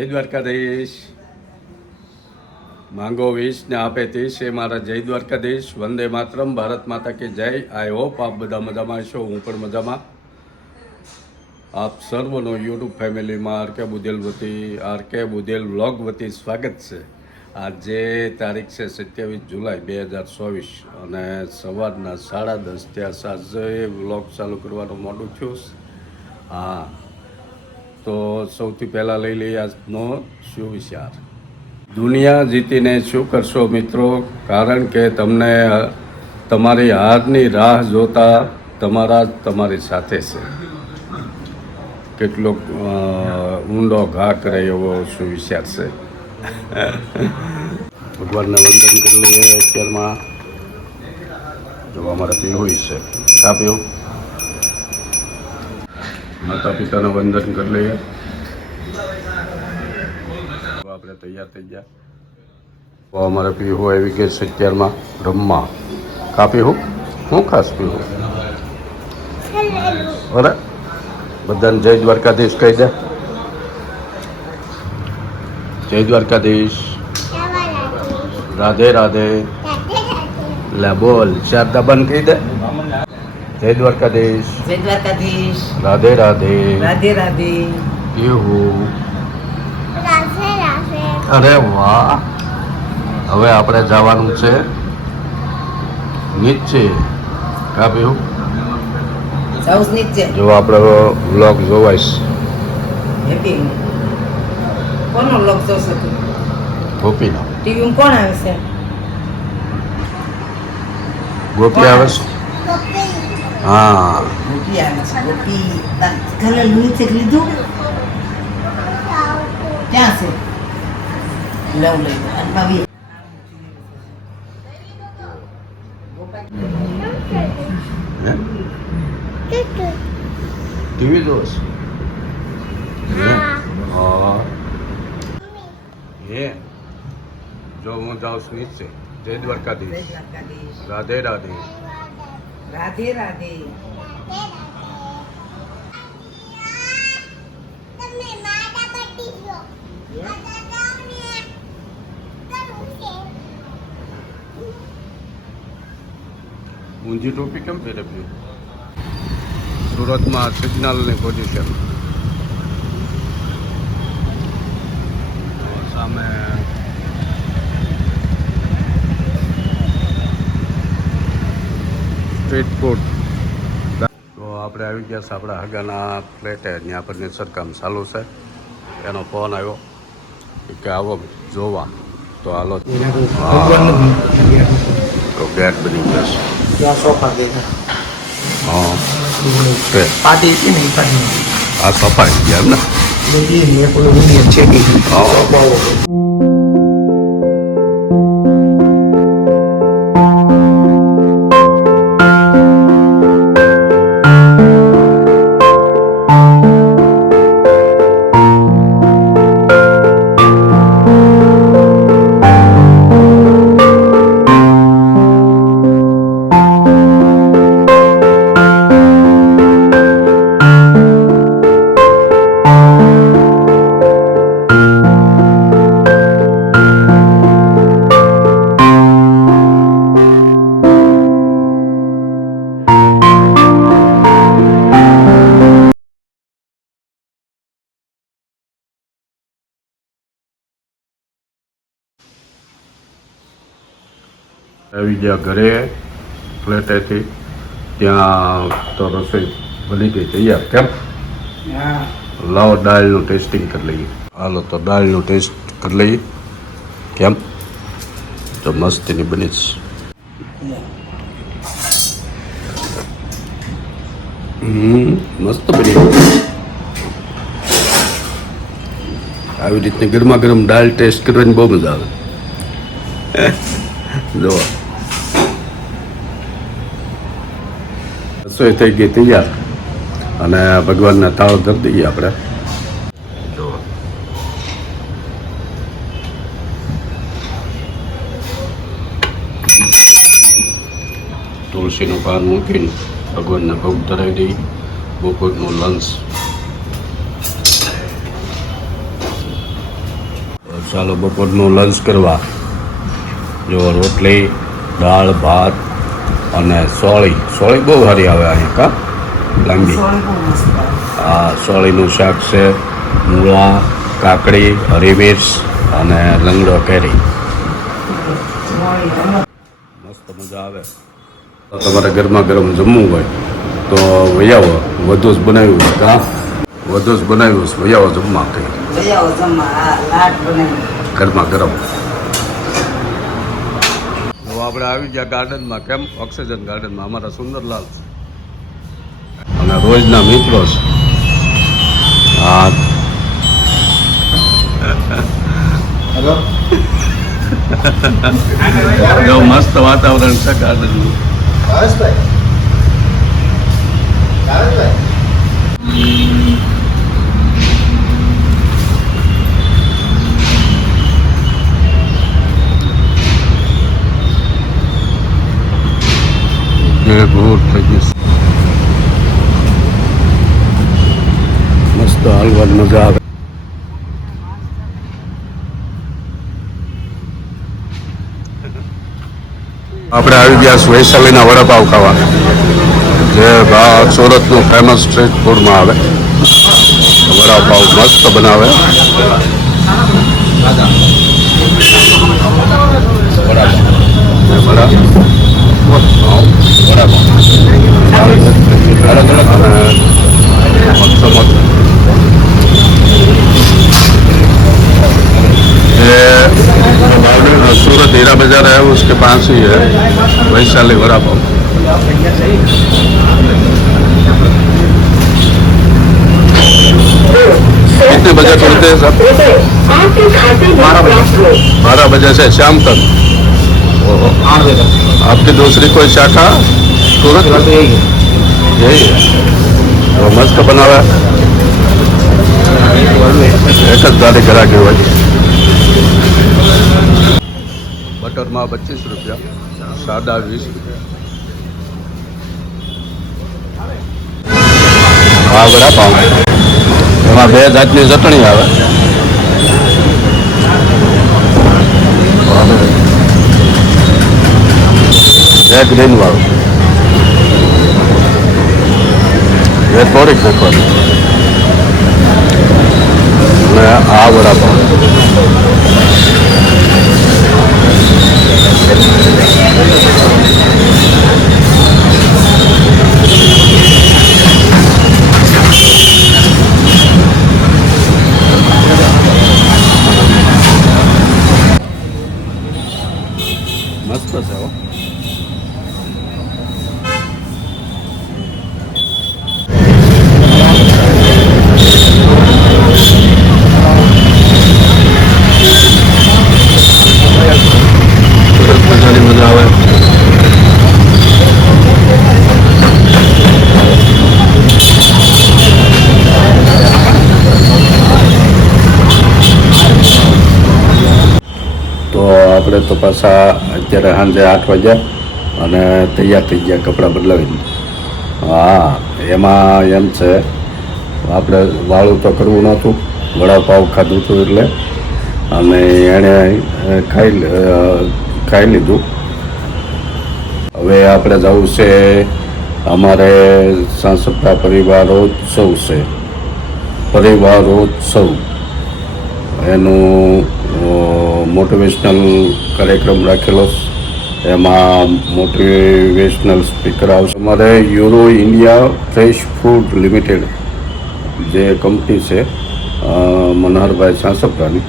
જય દ્વારકાધીશ. માંગો 20 ને આપે 30 એ મારા જય દ્વારકાધીશ. વંદે માતરમ. ભારત માતા કે જય. આઈ હોપ આપ બધા મજામાં હશો. હું પણ મજામાં. આપ સર્વનો યુટ્યુબ ફેમિલીમાં આરકે બુધેલ વતી આરકે બુધેલ વ્લોગ વતી સ્વાગત છે. આજે તારીખ છે 27 જુલાઈ 2024 અને સવારના 10:30 ત્યાં સાંજે વ્લોગ ચાલુ કરવાનું મોડું થયું. હા, તો સૌથી પહેલાં લઈ લઈએ આજનો સુવિચાર. દુનિયા જીતીને શું કરશો મિત્રો? કારણ કે તમને તમારી હારની રાહ જોતા તમારી સાથે છે. કેટલોક ઊંડો ઘા કરે એવો સુવિચાર છે. ભગવાનને વંદન કરી લઈએ. અત્યારમાં જો અમારે પીવું છે, કા પીવું? માતા પિતાને વંદન કરી લઈએ. આપણે તૈયાર થઈ ગયા. અમારે પીવું આવી ગઈ છે અત્યારમાં રમવા. કા પીવું? હું ખાસ પીવું. અરે બધાને જય દ્વારકાધીશ કહી દે. જય દ્વારકાધીશ. રાધે રાધે. લે બોલ, શારદા બંધ કહી દે. જય દ્વારકાધીશ. જય દ્વારકાધીશ. રાધે રાધે. રાધે રાધે. કેવું? અરે વાહ. હવે આપણે જવાનું છે નીચે. કા પીવું? સાઉસ નીચે. જો આપણે વ્લોગ જોવાઈશ. હેપી કોનો લોક જોશે તું? ગોપીનો. ટીવીમાં કોણ આવે છે? ગોપી આવે છે. હા, ગોપી આવે છે. ગોપી કલર નીચે લીધું ક્યાં છે? લવ લઈ અને ભાભી ટીવી જોશ. હા, હે જો હું જાઉં છું નીચે. જય દ્વારકાધીશ. રાધે રાધે. રાધે રાધે. ઊંધી ટોપી કેમ પહેરે? સુરતમાં સિગ્નલની પોઝિશન સામે સ્ટ્રીટ ફૂડ. તો આપણે આવી ગયા છે આપણા હગાના ફ્લેટે. ત્યાં ફર્નિચર કામ ચાલુ છે. એનો ફોન આવ્યો કે આવો જોવા. તો હાલો. તો ગેટ બની ગયો છે. ત્યાં સોફા દેખા. હા, છે. પાટી છે ને પાટી. આ સફાઈ ગયા એમ ને? એ પેલું ઊંડી છે કે આવી ગયા ઘરે ફ્લેટેથી. ત્યાં તો રસોઈ બની ગઈ તૈયાર. કેમ? લાવો દાળનું ટેસ્ટિંગ કરી લઈએ. હાલો તો દાળનું ટેસ્ટ કરી લઈએ. કેમ? તો મસ્તીની બની છે. મસ્ત બની. આવી રીતની ગરમા ગરમ દાળ ટેસ્ટ કરવાની બહુ મજા આવે. જો રસોઈ થઈ ગઈ તૈયાર અને ભગવાનને તાવ કરી દઈએ આપણે. જો તુલસીનું પાન મૂકીને ભગવાનને ભોગ ધરાવી દઈએ. બપોરનું લંચ ચાલો બપોરનું લંચ કરવા. જો રોટલી, દાળ, ભાત અને સોળી બહુ સારી આવે અહીંયા કા લાંબી. આ સોળીનું શાક છે, મૂળા, કાકડી, હરી મિર્ચ અને લંગડો કેરી. મસ્ત મજા આવે. તો તમારે ગરમા ગરમ જમવું હોય તો વૈયાવો વધુ જ બનાવ્યું છે કા વધુ જ બનાવ્યું છે વૈયાવો જમવા કંઈ ગરમા ગરમ. હવે આપણે આવી ગયા ગાર્ડનમાં. કેમ? ઓક્સિજન ગાર્ડનમાં અમારા સુંદરલાલ અને રોજના મિત્રો છે. હા જો મસ્ત વાતાવરણ છે ગાર્ડનનું. ગુડ થઈ ગયું. મસ્ત હાલવાની મજા આવે. આપણે આવી ગયા વૈશાલીના વડાપાવ ખાવા, જે સુરતનું ફેમસ સ્ટ્રીટ ફૂડમાં આવે. વડાપાવ મસ્ત બનાવે. सूरत हीरा बाजार है, उसके पास ही है वैशाली वड़ा पाव. कितने बजे खुलते हैं सब? 12 बजे से शाम तक. आपकी दूसरी कोई शाखा सूरत? यही है. तो मस्त बना हुआ है. एक જ ગાડી કરાવી હોય. બટરમાં 25 રૂપિયા, સાદા 20 રૂપિયા. હા વડાપાવ. એમાં 2 જાતની ચટણી આવે. એક ગ્રીન વાળું, એ થોડીક દેખવાની. અને આ વડાપાવ મસ્ત છે. મજા આવે. તો આપણે તો પાછા અત્યારે સાંજે 8 વાગ્યા અને તૈયાર થઈ ગયા કપડાં બદલાવીને. હા, એમાં એમ છે આપણે વાળું તો કરવું નહોતું, વડાપાવ ખાધું હતું એટલે, અને એણે ખાઈ લીધું. હવે આપણે જવું છે, અમારે સાંસપરા પરિવારોત્સવ છે. પરિવારોત્સવ એનું મોટિવેશનલ કાર્યક્રમ રાખેલો. એમાં મોટિવેશનલ સ્પીકર આવશે. અમારે euro India fresh food limited જે કંપની છે મનહરભાઈ સાંસપરાની,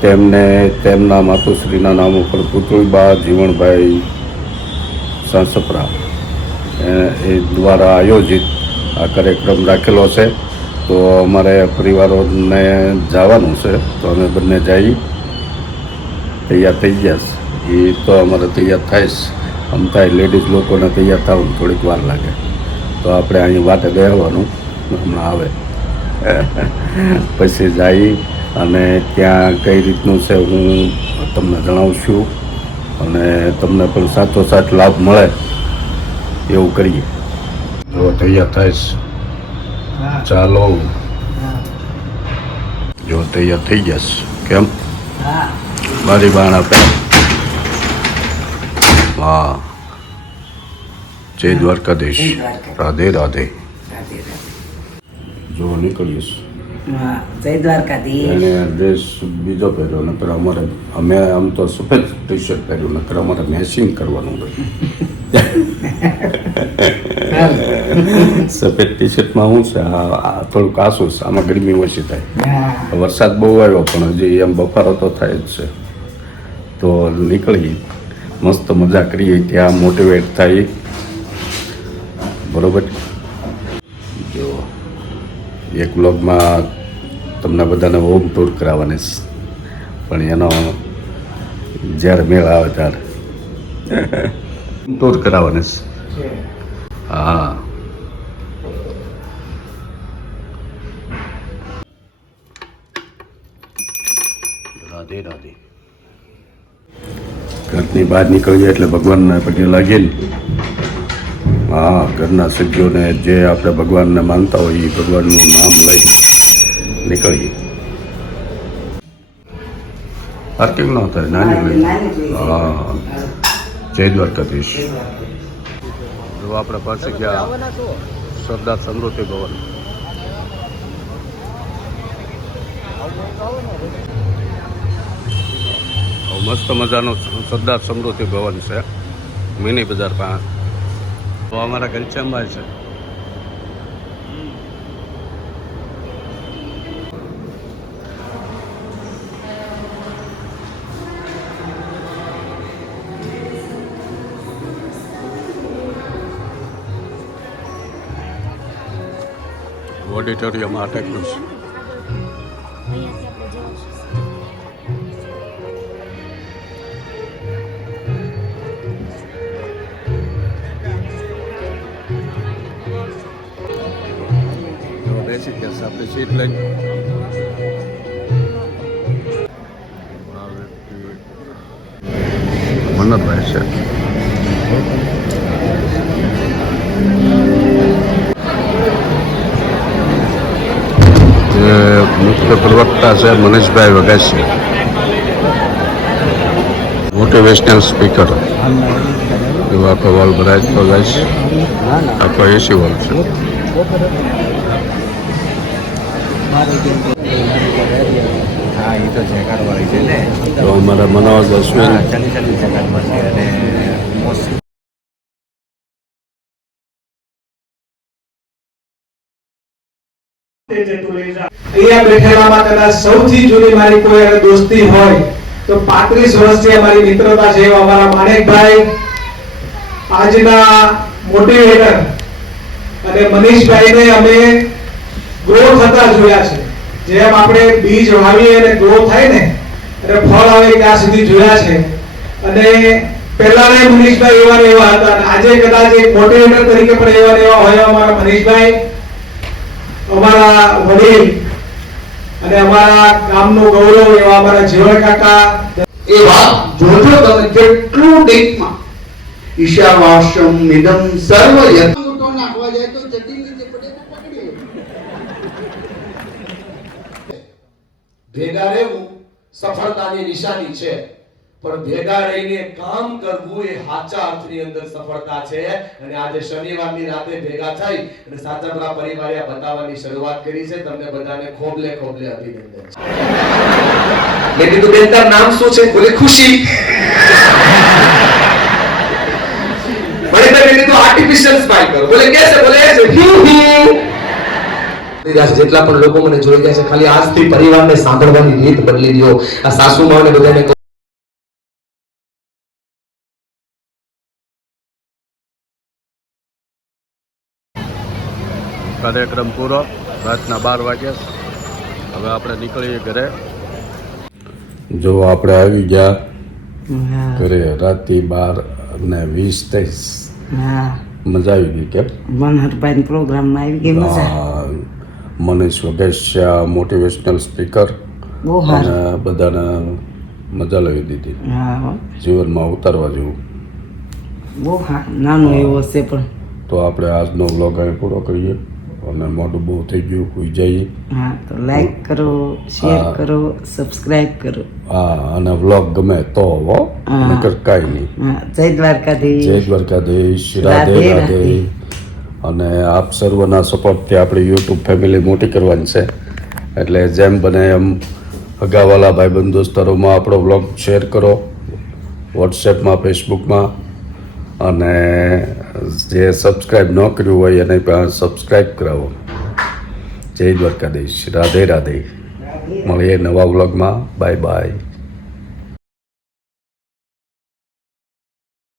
તેમને તેમના માતુશ્રીના નામ ઉપર પુતળીબા જીવણભાઈ સાંસપરા એ દ્વારા આયોજિત આ કાર્યક્રમ રાખેલો છે. તો અમારે પરિવારોને જવાનું છે, તો અમે બંને જઈ તૈયાર થઈ ગયા. એ તો અમારે તૈયાર થાય છે. આમ થાય લેડીઝ લોકોને તૈયાર થવાનું થોડીક વાર લાગે, તો આપણે અહીં વાટે બેસવાનું. હમણાં આવે પછી જઈ અને ત્યાં કઈ રીતનું છે હું તમને જણાવું છું, અને તમને પણ સાથોસાથ લાભ મળે એવું કરીએ. જો તૈયાર થાય છે, ચાલો. જો તૈયાર થઈ ગયા છે. કેમ? હા બારી બાણ આપે. હા, જય દ્વારકાધીશ. જય દ્વારકાધીશ. રાધે રાધે. રાધે રાધે. જો નીકળીશ હા જય દ્વારકાધીશ. એને ડ્રેસ બીજો પહેર્યો, નકર અમારે અમે આમ તો સફેદ ટી શર્ટ પહેર્યું, નકર અમારે મેચિંગ કરવાનું હોય. સફેદ ટી શર્ટમાં શું છે, આ થોડુંક આસું છે, આમાં ગરમી ઓછી થાય. હા વરસાદ બહુ આવ્યો પણ હજી એમ બફારો તો થાય જ છે. તો નીકળી મસ્ત મજા કરીએ, ત્યાં મોટિવેટ થાય. બરોબર. જો એક બ્લોગમાં તમને બધાને હોમ ટૂર કરાવવાની છે, પણ એનો જ્યારે મેળ આવે ત્યારે ટૂર કરાવવાની છે. હા, રાધે રાધે. ઘરની બહાર નીકળીએ એટલે ભગવાનના પગે લાગીને, હા, ઘરના સભ્યોને જે આપણે ભગવાનને માનતા હોય એ ભગવાનનું નામ લઈ નીકળીએ. પાર્કિંગ ન થાય, નાની લઈ. હા, જય દ્વારકાધીશ. જો આપણે પાસે ગયા સરદાર સમૃદ્ધિ ભવન. મસ્ત મજાનું સરદાર સમૃદ્ધિ ભવન છે, મિની બજાર પાસે. તો અમારા ઘનશ્યામભાઈ છે. ઓડિટોરિયમ આ ટાઈપનું છે. બેસી ગયા આપણી સીટ લઈ. મન્નતભાઈ છે. જે મુખ્ય પ્રવક્તા છે મનીષભાઈ વઘાસિયા, મોટિવેશનલ સ્પીકર. એવો આખો હોલ ભરાય તો ગાઈશ, આખો એસી હોલ છે. તો અમારા મનોજ અશ્વિન અહીંયા બેઠેલામાં કદાચ સૌથી જૂની મારી કોઈ હારે દોસ્તી હોય તો 35 વર્ષથી અમારી મિત્રતા છે એવા અમારા માણેકભાઈ, આજના મોટિવેટર અને મનીષભાઈને અમે ગ્રો થતા જોયા છે. જેમ આપણે બીજ વાવીએ અને ગ્રો થાય ને અને ફળ આવે ત્યાં સુધી જોયા છે. અને પહેલાના મનીષભાઈ એવા ને એવા હતા, અને આજે કદાચ એક મોટિવેટર તરીકે પણ એવા ને એવા હોય અમારા મનીષભાઈ, અમારા વડીલ અને અમારા ગામનું ગૌરવ એવા અમારા જીવન કાકા. એ વાત જોજો તમે કેટલું ડીપમાં. ઈશાવાસ્યમ મિદમ સર્વ યતો નાખવા જાય તો જટિલ રીતે પડે તો પકડી લે. ભેગા રહેવું સફળતાની નિશાની છે, પણ ભેગા રહીને કામ કરવું એ સાચા અર્થની અંદર સફળતા છે. અને આજે શનિવારની રાતે ભેગા થઈ અને સાચા પરિવારે બતાવવાની શરૂઆત કરી છે. તમને બધાને ખોબલે ખોબલે અભિનંદન. મેં કીધું બેન તારું નામ શું છે? બોલે ખુશી. મને મેં કીધું આર્ટિફિશિયલ સ્માઈલ કરો. બોલે કેસે? બોલે ऐसे જેટલા પણ લોકો મને જોઈ ગયા છે, ખાલી આજથી પરિવારને સાંભળવાની રીત બદલી દો. આ સાસુમાઓને બધાને કાર્યક્રમ પૂરો, રાતના 12 વાગ્યા. હવે આપણે નીકળીએ ઘરે. જો આપણે આવી ગયા ઘરે રાતે 12:20 થઈ. હા મજા આવી ગઈ. કેમ? મનહરભાઈ પ્રોગ્રામમાં આવી ગઈ મજા. મનીષ વઘાસિયા મોટિવેશનલ સ્પીકર, બહુ સારું. અને બધાને મજા લાવી દીધી. હા જીવનમાં ઉતારવા જેવું. બહુ સારું. નાનો એવો છે પણ. તો આપણે આજનો વ્લોગ અહીં પૂરો કરીએ. અને મોઢું બહુ થઈ ગયું હોઈ જઈએ. હા તો લાઈક કરો, શેર હા. કરો, સબસ્ક્રાઇબ કરો. હા અને વ્લોગ ગમે તો હો, હા. નકર કાંઈ નહીં. હા જય દ્વારકાધીશ. જય દ્વારકાધીશ, રાધે રાધે રાધે. અને આપ સર્વના સપોર્ટથી આપણી યુટ્યુબ ફેમિલી મોટી કરવાની છે, એટલે જેમ બને એમ અગાવાલા ભાઈબંધ દોસ્તારોમાં આપણો વ્લોગ શેર કરો, વોટ્સએપમાં, ફેસબુકમાં. અને જે સબસ્ક્રાઈબ ન કર્યું હોય એને પણ સબસ્ક્રાઈબ કરાવો. જય દ્વારકાધીશ, રાધે રાધે. મળીએ નવા વ્લોગમાં. Bye bye.